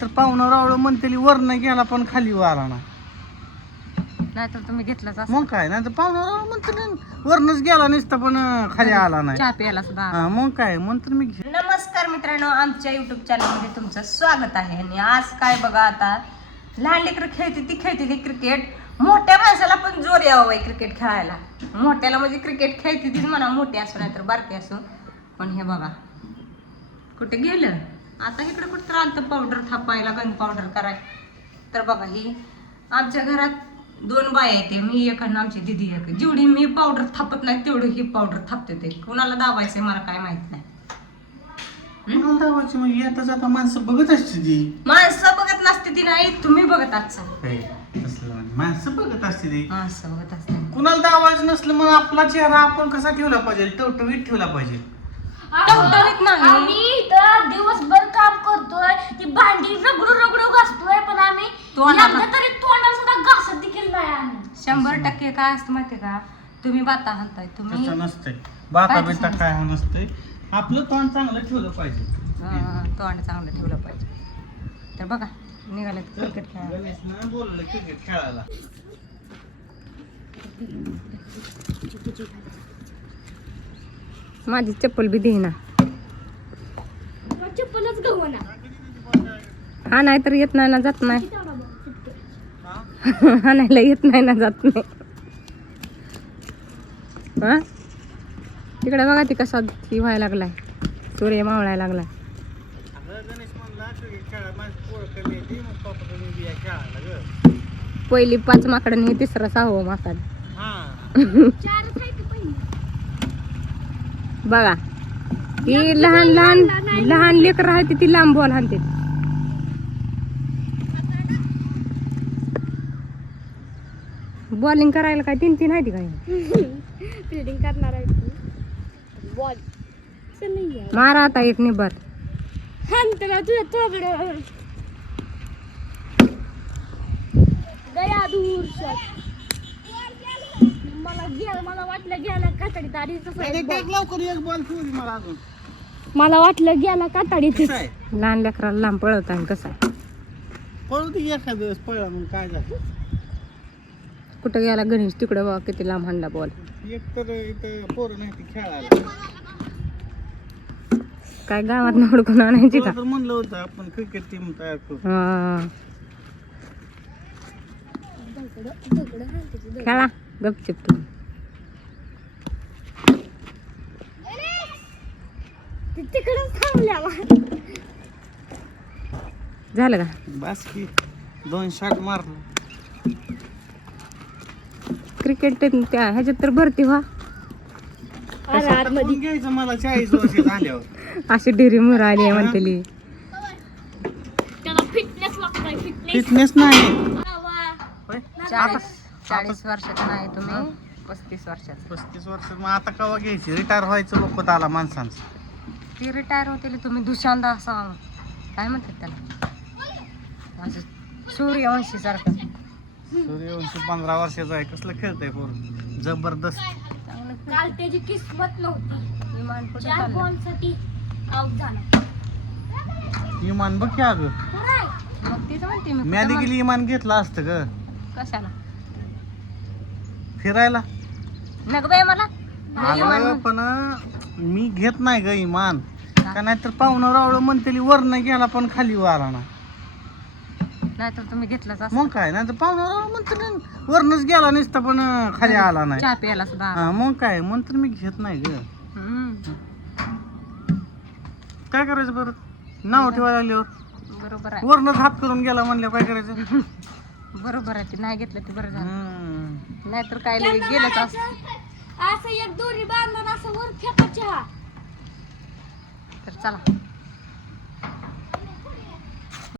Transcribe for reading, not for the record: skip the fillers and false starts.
तर पाहुणं रावळं म्हणतेली वरनं गेला पण खाली आला ना. नाहीतर तुम्ही घेतलाच असता. मग काय नाही तर पाहुणं रावळं म्हणते वरनच गेला नसता पण खाली आला नाही. चहा प्यायला सुद्धा. हा, मग काय म्हणतो मी नमस्कार मित्रांनो, आमच्या युट्यूब चॅनलमध्ये तुमचं स्वागत आहे. आणि आज काय बघा, आता लहान लेकरं खेळते ती क्रिकेट. मोठ्या माणसाला पण जोर यावं क्रिकेट खेळायला. मोठ्याला म्हणजे क्रिकेट खेळते तीच म्हणा, मोठे असो नाही तर बारके असो. पण हे बघा कुठे गेलं आता, इकडे कुठं आलं पावडर थापायला, गन पावडर कराय. तर बघा ही आमच्या घरात 2 बाया आहेत, मी एक आणि आमची दिदी एक. जेवढी मी पावडर थापत नाही तेवढी ही पावडर थापते. ते कुणाला दाबायचंय मला काय माहित नाही. दावाची म्हणजे आता जाता माणसं बघत असते ती. माणसं बघत नसते ती, नाही तुम्ही बघत आहात. माणसं बघत असते ती. माणसं बघत असते. कुणाला दावायचं नसलं मग आपला चेहरा आपण कसा ठेवला पाहिजे, टवटवीत ठेवला पाहिजे. टवटवीत नाही. आम्ही इथं दिवसभर काम करतोय, ती भांडी रगडू घासतोय, पण आम्ही एकदा तरी तोंडाला सुद्धा घासत देखील नाही. आम्ही 100% काय असतं माहितीये का, तुम्ही बाता हाणताय, तुम्ही तसं नसतंय. बाता बिता काय हा नसतंय. आपलं तोंड चांगलं ठेवलं पाहिजे. तोंड चांगलं ठेवलं पाहिजे. तर बघा निघाले क्रिकेट खेळायला. गणेशनं बोलवलं क्रिकेट खेळायला. माझी चप्पल बी देईना. चप्पलच गहू ना. हा नाही तर येत नाही ना, जात नाही. हाणायला येत नाही ना, जात नाही. हा तिकडे बघा ती कसा ही व्हायला लागलाय, सूर्य मावळायला लागलाय. गणेश म्हणला क्रिकेट खेळा, माझी पोरं कमी येते, मग पप्पा मी बिया खेळायला ग. पहिली 5 माकड आणि 3रं 6वं माकड. बघा ती लहान लेकर आहे ती लांब बॉल हाणते. बॉलिंग करायला काय 3 आहे ती काय. फील्डिंग करणार आहे बॉल नाही मारा आता एक निबर. तुझ्या थोबड्यावर गया दूर शॉट. मला वाटलं गेला कातडीत आधी. लवकर एक बॉल ठेवली मला अजून. मला वाटलं गेला कातडीत. कसं आहे लहान लेकराला लांब पळत आहे कसं आहे. पळू दे एखाद दिवस पळला मग काय झालं. कुठं गेला गणेश, तिकडे बघा किती लांब हाणला बॉल. एक तर इथं पोरं नाही ती खेळायला. काय गावात हुडकून आणायची का. तुला तर म्हणलं होतं आपण क्रिकेट टीम तयार करू. हा. खेळा गपचिप तुम्ही. झालं का बस की 2 शॉट मारलं. क्रिकेट त्या ह्याच्यात तर भरती व्हा. कोण घ्यायचं मला 40 वर्ष झाल्यावर. अशी डिरी मुर आली आहे म्हणतेली. त्याला फिटनेस लागतोय. फिटनेस नाही. 40 वर्षाचा नाही तुम्ही, 35 वर्षाचा. 35 वर्ष मग आता कवा घ्यायची, रिटायर व्हायचं वखत आला माणसांचं. ती रिटायर होते तुम्ही दुशांदा असा काय म्हणतात त्याला, असं सूर्यवंशी सारखं. सूर्यवंशी 15 वर्षाचा आहे, कसलं खेळतंय पोर जबरदस्त. काल त्याची किस्मत नव्हती, विमान कुठे ज्या चाललं? बॉलसाठी आउट झाला. इमान बघ की अगं, मग तीच म्हणते मी म्यादी गेली इमान घेतला असतं ग कशाला फिरायला. नग बाई मला अगं पण मी घेत नाही ग इमान, का नाही तर पाहुणं रावळं म्हणतेली वरनं गेला पण खाली आला ना. नाहीतर तुम्ही घेतलाच असता. मग काय नाही तर पाहुणं रावळं म्हणते वरनच गेला नसता पण खाली आला नाही. चहा प्यायला सुद्धा. हा, मग काय म्हणतो मी घेत नाही ग. काय करायचं बरं, नाव ठेवायला लागल्यावर बरोबर आहे, वरनच हात करून गेला म्हणल्यावर काय करायचं. बरोबर आहे. ते नाही घेतलं ते बरं झालं, हम्म. नाहीतर काय गेलंच असं. असं एक दोरी बांधून असं वर फेकायची. तर चला